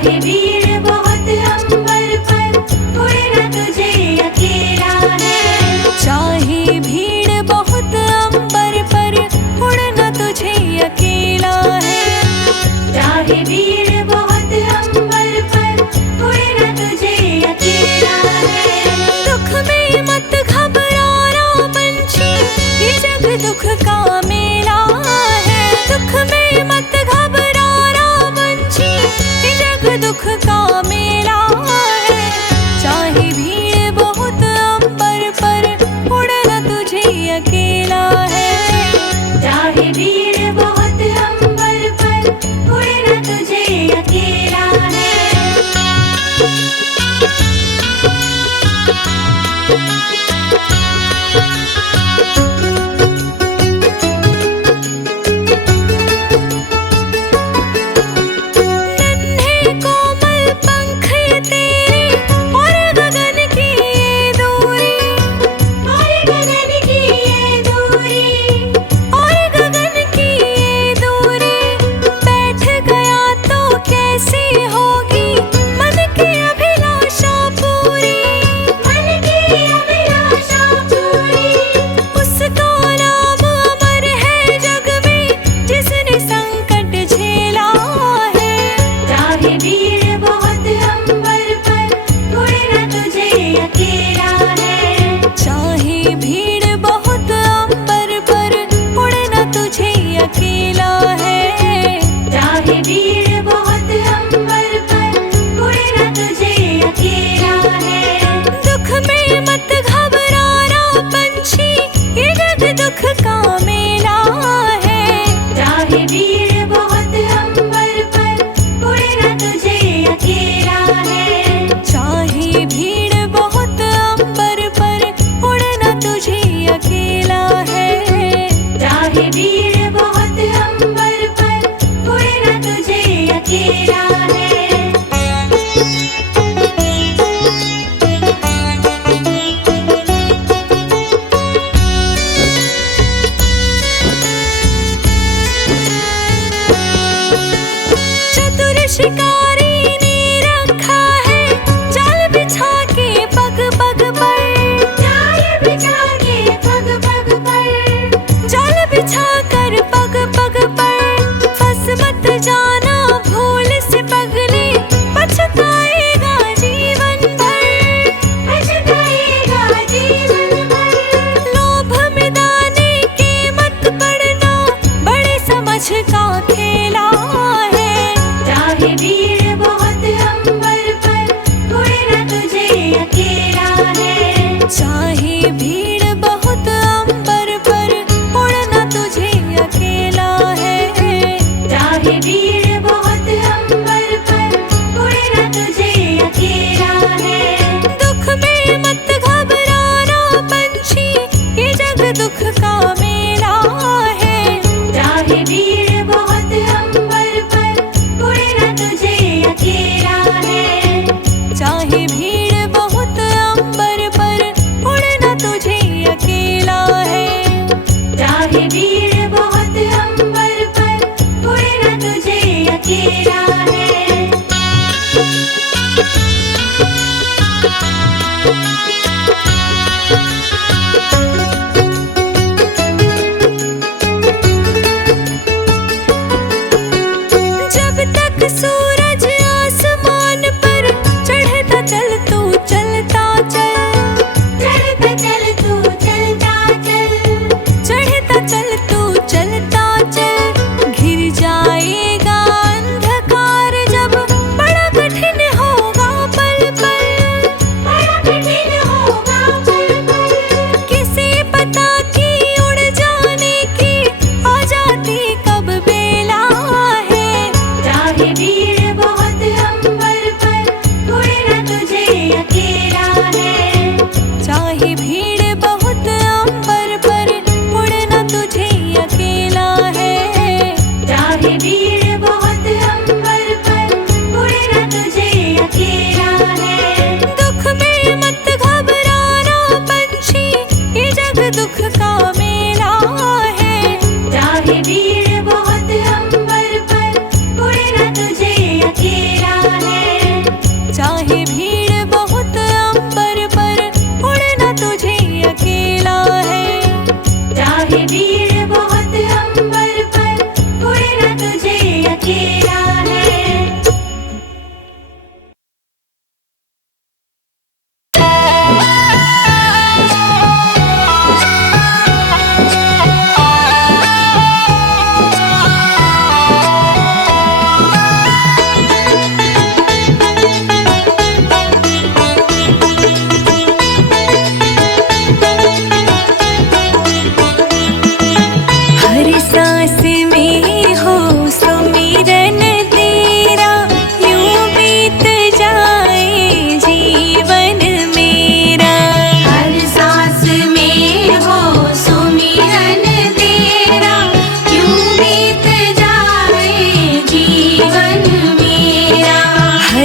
चाहे भीड़ बहुत अंबर पर, उड़ना तुझे अकेला है। चाहे भीड़ बहुत अंबर पर, उड़ना तुझे अकेला है। चाहे भीड़ बहुत अंबर पर, उड़ना तुझे अकेला है। दुख में मत घबराना पंछी, ये जग दुख का मेला है। दुख में मत घबराना पंछी, ये जग दुख का मेला है। चाहे भीड़ बहुत अंबर पर, उड़ना तुझे अकेला है। चाहे भीड़ बहुत अंबर पर, उड़ना तुझे अकेला है। नन्हे कोमल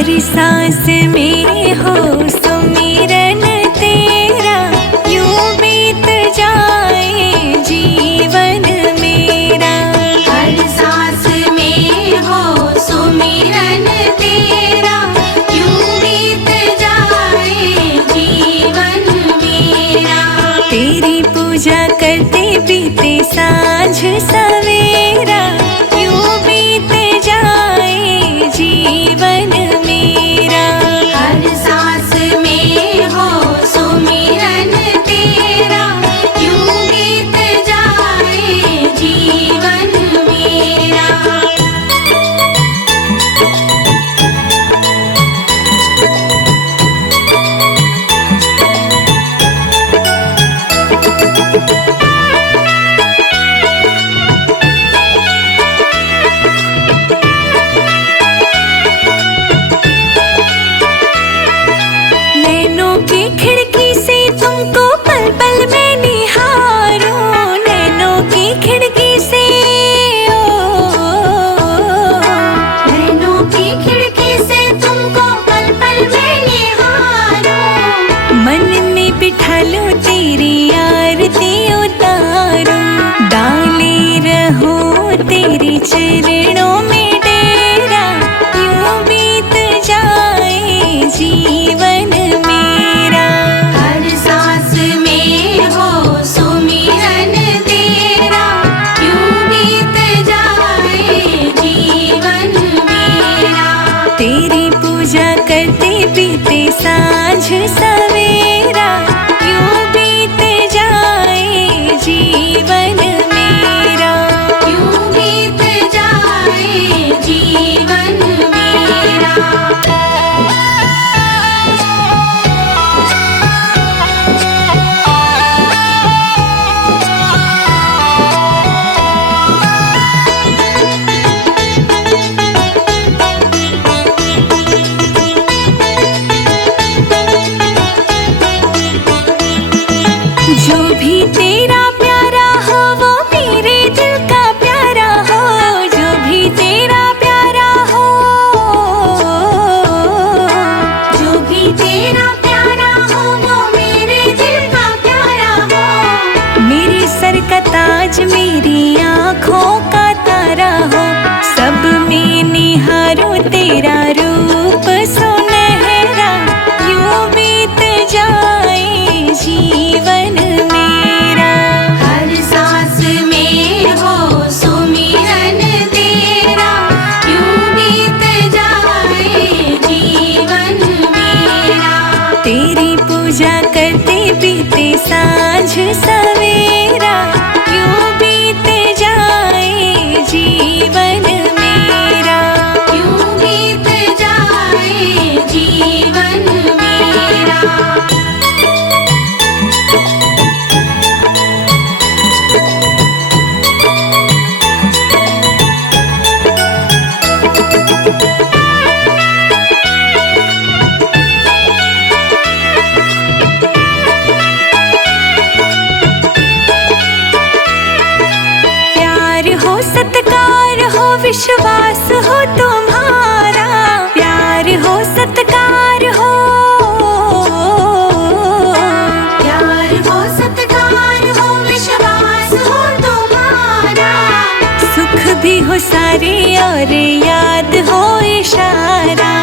हर सांस में हो सुमिरन तेरा, यूं बीत जाए जीवन मेरा। हर सांस में हो सुमिरन तेरा, यूं बीत जाए जीवन मेरा। तेरी पूजा करते बीते सांझ सवेरा, यूं बीत जाए जीवन मेरा। हर सांस में हो सुमिरन तेरा, यूं बीत जाए जीवन मेरा। नैनों की खिड़की से तुमको पल पल में निहारूं, नैनों की खिड़की से नैनों की खिड़की से तुमको पल पल में निहारूं। मन में बिठा लूं तेरी आरती उतारूं, डाले रहूं तेरे चरणों में डेरा, यूं बीत जाए जीवन मेरा। हर सांस में हो सुमिरन तेरा, यूं बीत जाए जीवन मेरा। तेरी पूजा करते बीते सांझ सवेरा, यूं बीत जाए जीवन मेरा। यूं बीत जाए जीवन मेरा। जो भी तेरा प्यारा हो वो मेरे दिल का प्यारा हो, जो भी तेरा प्यारा हो, जो भी तेरा प्यारा हो वो मेरे दिल का प्यारा हो। मेरे सर का ताज मेरी आँखों का तारा हो, सब में निहारूं तेरा रूप सुनहरा, यूं बीत जाए जीवन मेरा। हर सांस में हो सुमिरन तेरा, यूं बीत जाए जीवन मेरा। तेरी पूजा करते बीते सांझ सवेरा, यूं बीत जाए जीवन मेरा। यूं बीत जाए जीवन मेरा। प्यार हो सत्कार हो विश्वास हो तुम्हारा, प्यार हो सत्कार हो, प्यार हो सत्कार हो विश्वास हो तुम्हारा। सुख भी हो सारे और याद हो इशारा,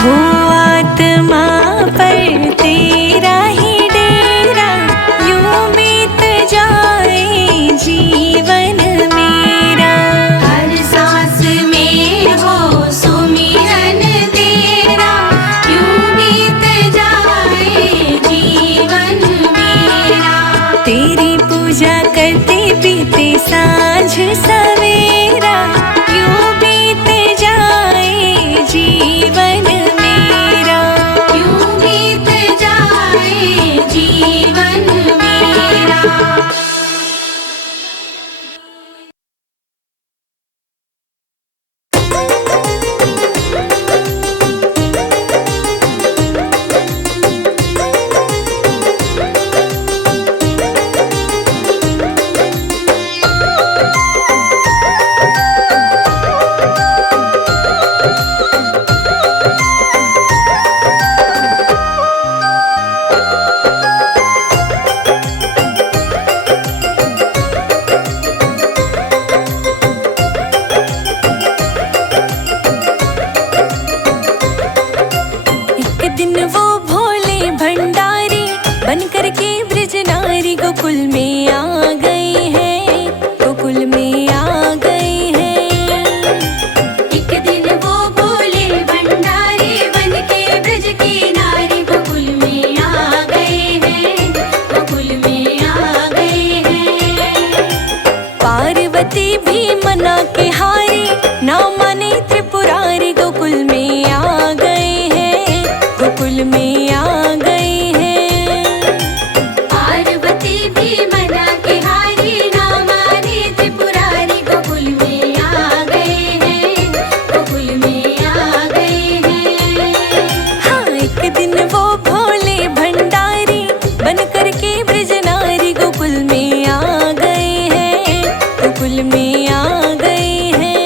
हो आत्मा पर तेरा ही डेरा, यूं बीत जाए जीवन मेरा। हर सांस में हो सुमिरन तेरा, यूं बीत जाए जीवन मेरा। तेरी पूजा करते बीते सांझ सवेरा, यूं बीत जाए जीवन दिन वो भोले भंडारी बन करके ब्रज नारी गोकुल में आ गए हैं, गोकुल में आ गए हैं। एक दिन वो भोले भंडारी बन के ब्रज की नारी गोकुल में आ गए हैं, गोकुल में आ गए हैं। पार्वती भी मना के हारी, ना माने त्रिपुरारी गोकुल में आ गए हैं, गोकुल में आ गए हैं। पार्वती भी मना के हारी, ना माने त्रिपुरारी गोकुल में आ गए हैं, गोकुल में आ गए हैं। हाँ, एक दिन वो भोले भंडारी बन करके ब्रज नारी गोकुल में आ गए हैं, गोकुल में आ गए हैं।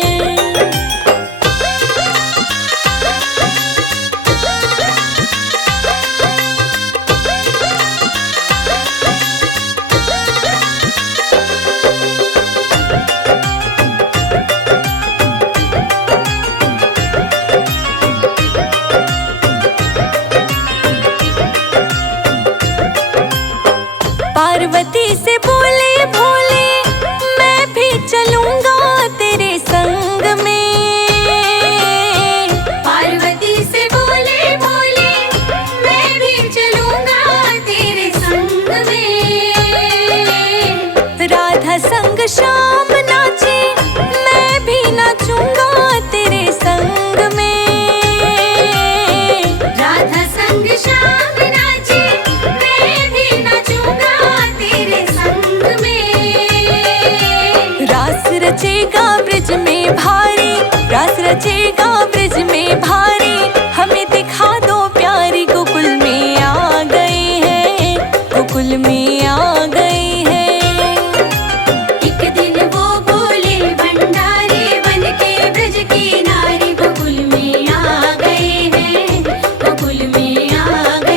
पार्वती से बोले भोले, मैं भी चलूंगा तेरे संग में। पार्वती से बोले भोले, मैं भी चलूंगा तेरे संग में। राधा संग श्याम नाचे, मैं भी नाचूंगा तेरे संग में। राधा संग श्याम नाचे, मैं भी नाचूंगा तेरे संग में। रास रचेगा ब्रज में भारी, रास रचेगा ब्रज में भारी, हमें दिखा दो प्यारी गोकुल में आ गए हैं, गोकुल में आ गए हैं। एक दिन वो भोले भंडारी बन के ब्रज की नारी गोकुल में आ गए हैं, गोकुल में आ गए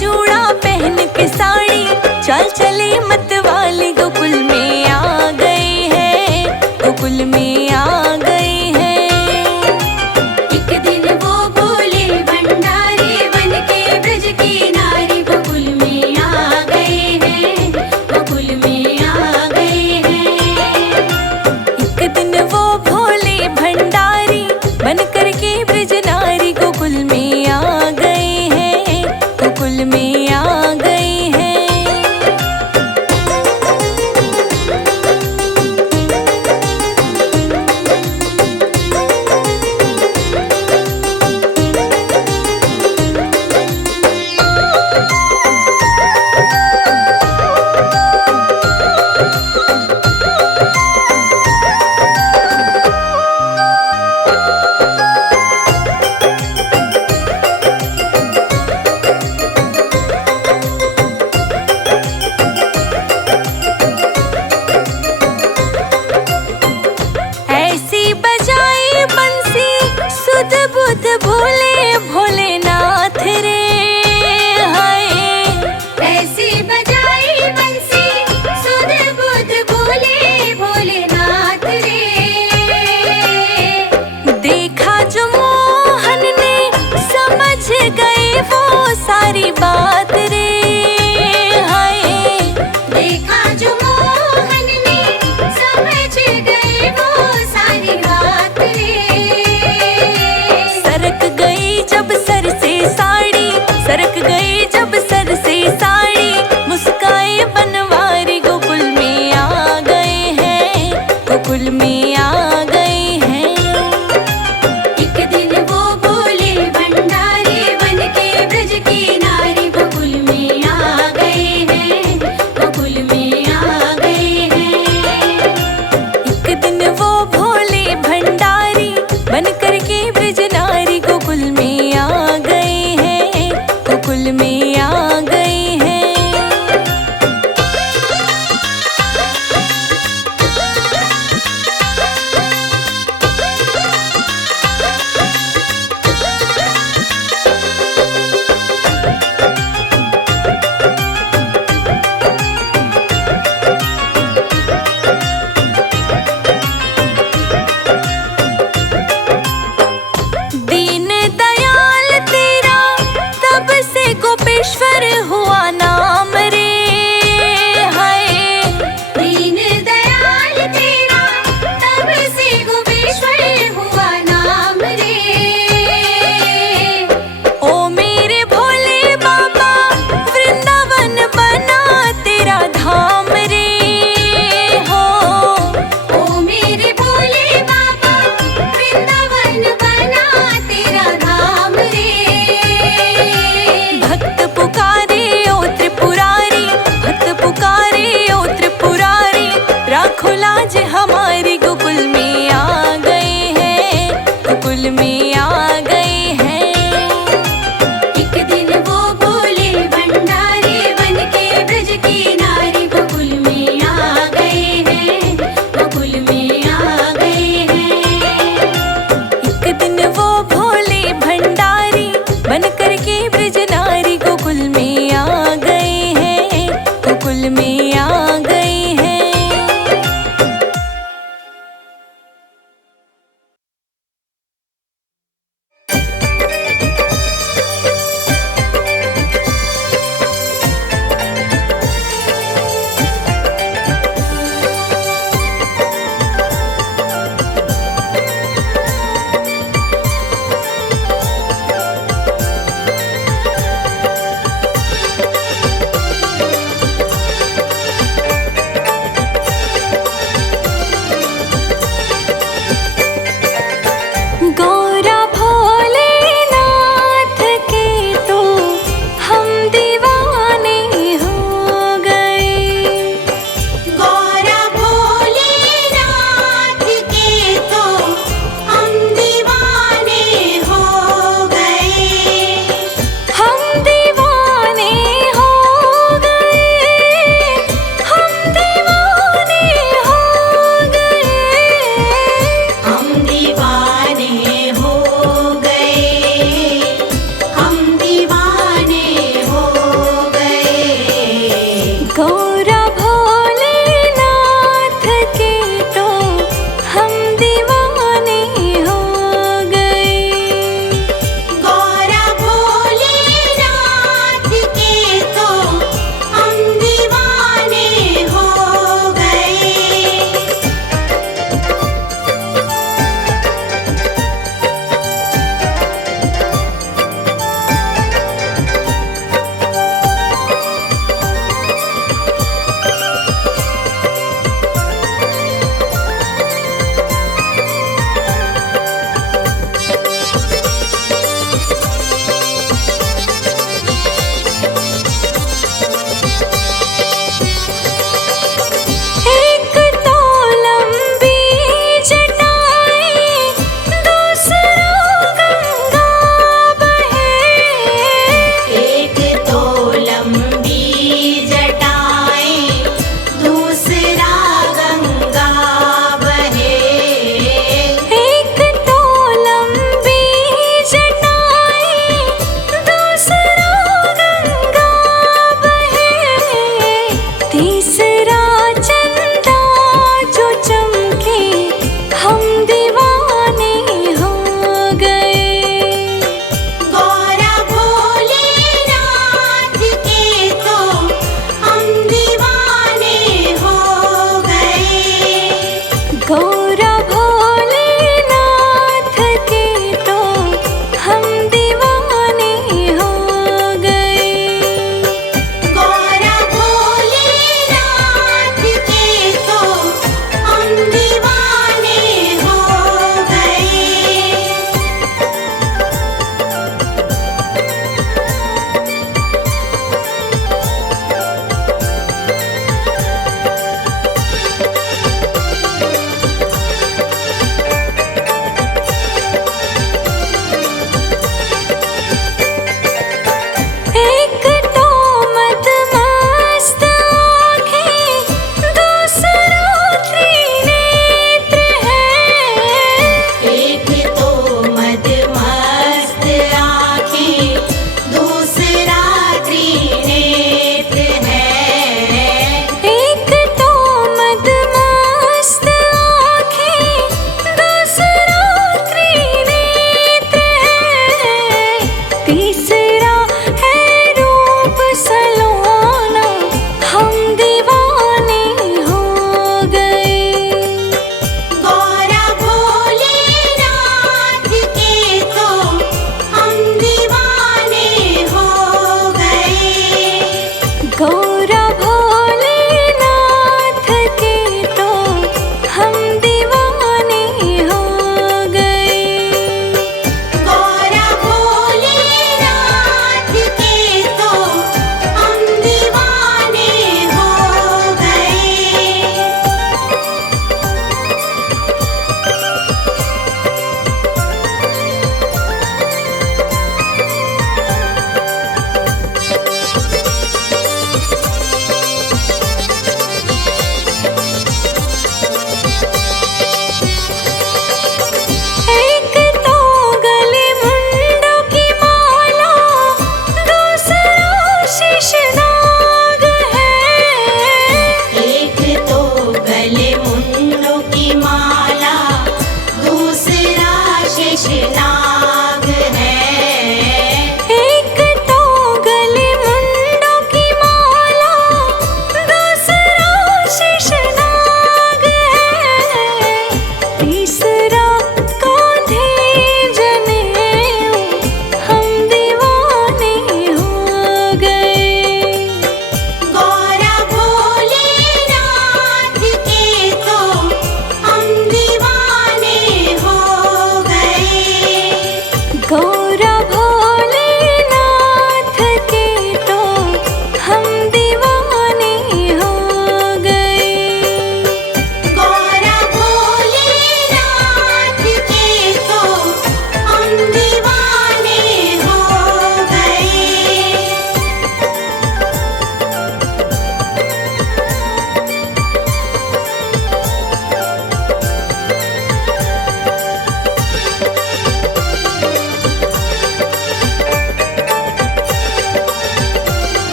चूड़ा पहन के साड़ी, चाल चले मतवाली गोकुल में आ गए हैं, गोकुल में आ गए हैं। एक दिन वो भोले भंडारी बनके ब्रज की नारी गोकुल में आ गए हैं, गोकुल में आ गए हैं। एक दिन वो भोले भंडारी बन कर के ब्रज नारी गोकुल में आ गए हैं, गोकुल में आ गए हैं। ऐसी बजाई बंसी सुध बुध भोले भोलेनाथ रे, हाय। ऐसी बजाई बंसी सुध बुध भोले भोलेनाथ रे। देखा जो मोहन ने समझ गए वो सारी बात रे, हाय। देखा जो मोहन ने समझ गए वो सारी बात रे। सरक गई जब सर से साड़ी, सरक गई जब सर से साड़ी, मुस्काए बनवारी गोकुल में आ गए हैं, गोकुल में आ गए हैं। एक दिन वो भोले भंडारी बनके ब्रज की नारी गोकुल में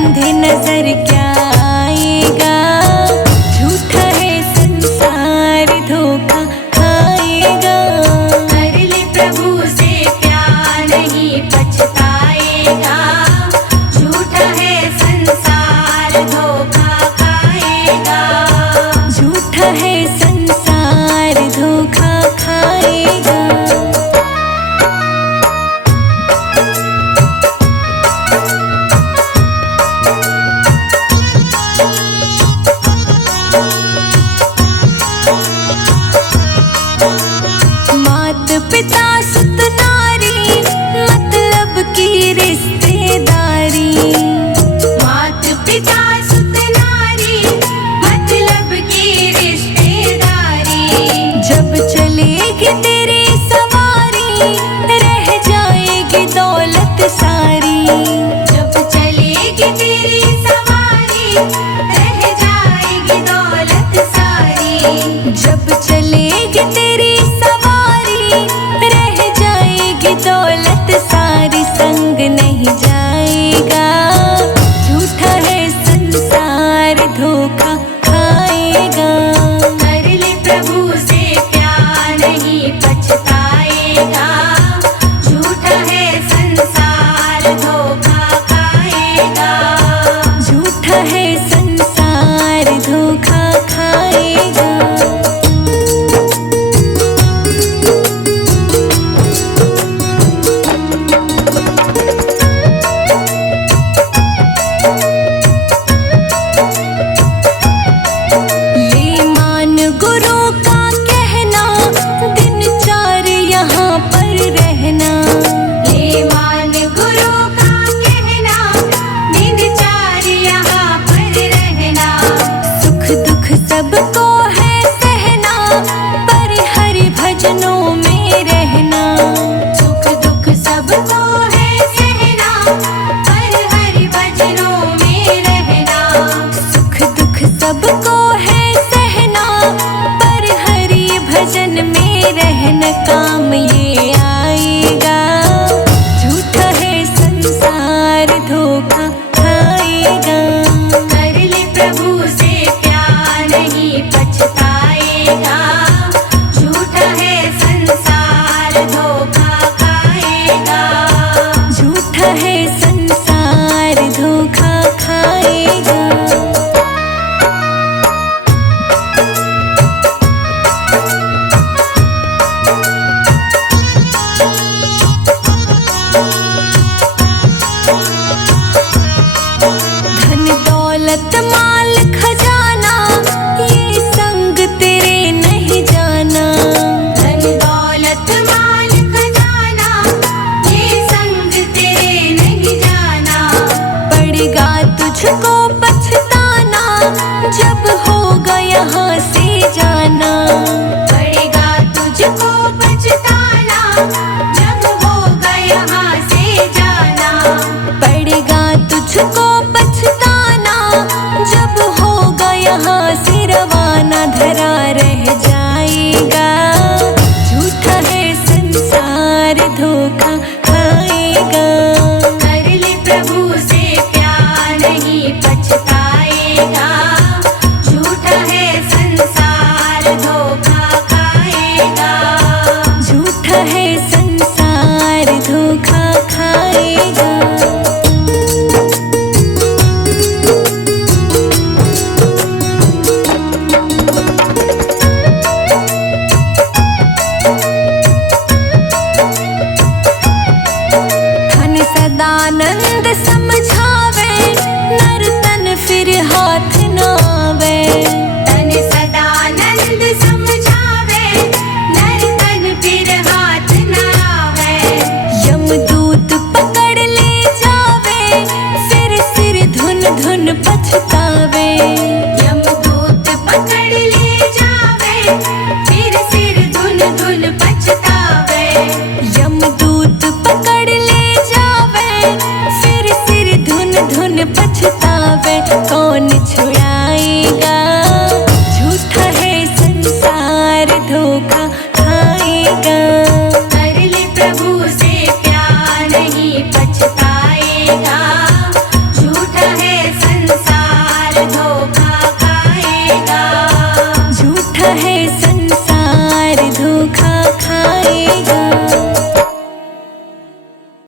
अंधे नजर क्या आएगा, झूठा है संसार धोखा खाएगा। कर ले प्रभु से प्यार नहीं पछताएगा, झूठा है संसार धोखा खाएगा। झूठा है संसार धोखा खाएगा। मात पिता सुत नारी मतलब की रिश्तेदारी, मात पिता सुत नारी मतलब की रिश्तेदारी। जब चलेगी तेरी सवारी रह जाएगी दौलत सारी। जब चलेगी तेरी सवारी रह जाएगी दौलत सारी। जब चलेगी तेरी सवारी रह जाएगी दौलत सारी। संग नहीं जाएगा, झूठा है संसार धोखा खाएगा। कर ले प्रभु से प्यार नहीं पछताएगा, झूठा है संसार धोखा खाएगा। झूठा है संसार धोखा खाएगा। ले मान गुरु का कहना, दिन चार यहाँ पर रहना। ये मान गुरु का कहना, दिन चार यहाँ पर रहना। सुख दुख सबको है सहना, पर हरि भजनों में रहना। सुख दुख सबको है सहना, पर हरि भजनों में रहना। सुख दुख सबको है सहना, पर हरि भजन में रहना। काम ये आएगा, झूठा है संसार धोखा खाएगा। कर ले प्रभु से प्यार नहीं पछताएगा, झूठा है संसार धोखा खाएगा। झूठा है संसार धोखा खाएगा। धन दौलत माल खजाना